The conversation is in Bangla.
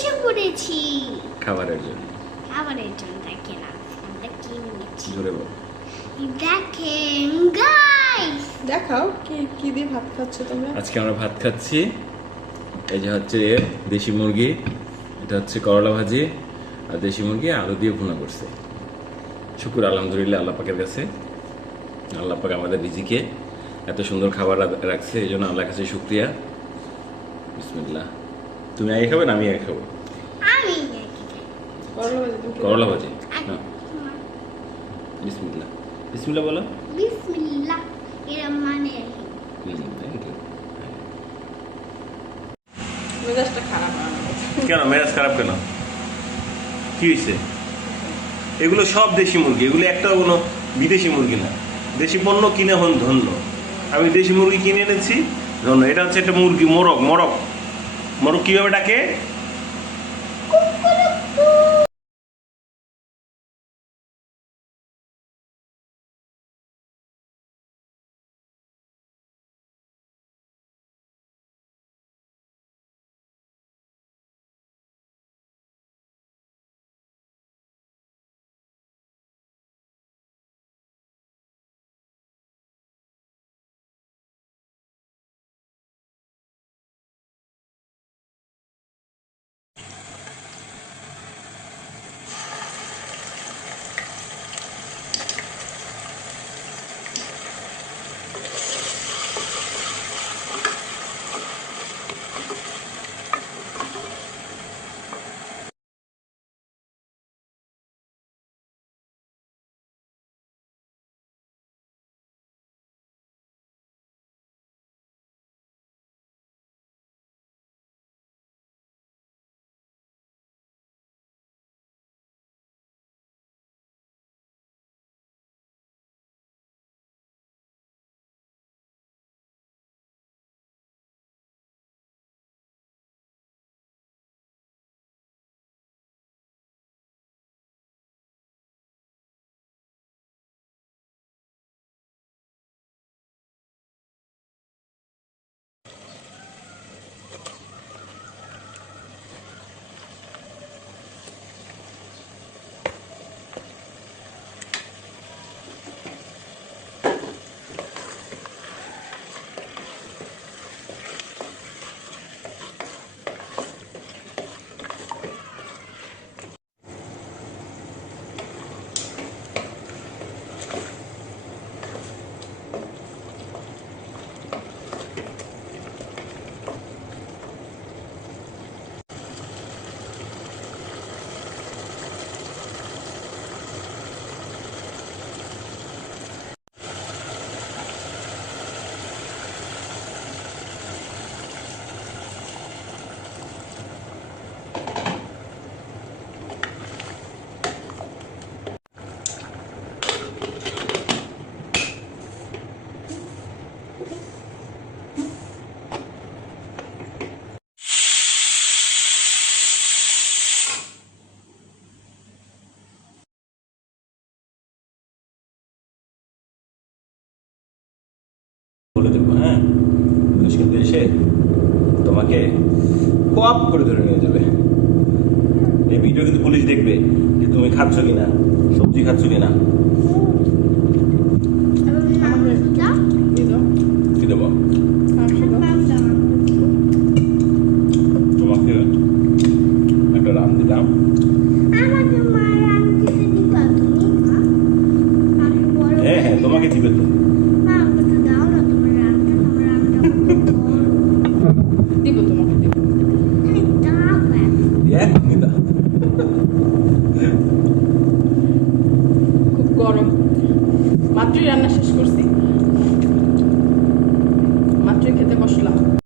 এসে পড়েছি খাবারের জন্য। খাবারের জন্য দেখেন আমরা কি নিয়েছি জোরে বল। দেখেন গাইস দেখাও কি কি দিয়ে ভাত খাচ্ছ তোমরা? আজকে আমরা ভাত খাচ্ছি, এই যে হচ্ছে দেশি মুরগি, এটা হচ্ছে করলা ভাজি, আর দেশি মুরগি আলু দিয়ে ভুনা করছে। শুকুর আলহামদুলিল্লাহ আল্লাহ পাকের কাছে, আল্লাহ পাক আমাদের রিজিকে এত সুন্দর খাবার রাখছে, এই জন্য আল্লাহর কাছে শুকরিয়া। বিসমিল্লাহ। তুমি আগে খাবে না আমি আগে খাবো? আমি করলা ভাজি তুমি কি করলা খাও? ভাজি। হ্যাঁ, বিসমিল্লাহ। বিসমিল্লাহ বলো। বিসমিল্লাহ রহমানির রহিম। Thank you. মেজাজটা খারাপ আমার। কেন মেজাজ খারাপ কেন? কি হয়েছে? এগুলো সব দেশি মুরগি, এগুলো একটাও কোনো বিদেশি মুরগি না। দেশি পণ্য কিনে হন ধন্য। আমি দেশি মুরগি কিনে এনেছি ধন্য। এটা হচ্ছে একটা মুরগি, মোরগ। মোরগ মোরগ কিভাবে ডাকে? বলে দেবো, হ্যাঁ? পুলিশ কিন্তু এসে তোমাকে কোয়াপ করে ধরে নিয়ে যাবে। এই ভিডিও কিন্তু পুলিশ দেখবে যে তুমি খাচ্ছ কিনা, সবজি খাচ্ছ কিনা। দিয়ে দাও। কি দেবো? তোমাকে একটা রাম দিলাম। হ্যাঁ হ্যাঁ, তোমাকে দিবে তো। দিব তোমাকে দিব। এখনই দাও। খুব গরম। মাত্রই রান্না শেষ করছি।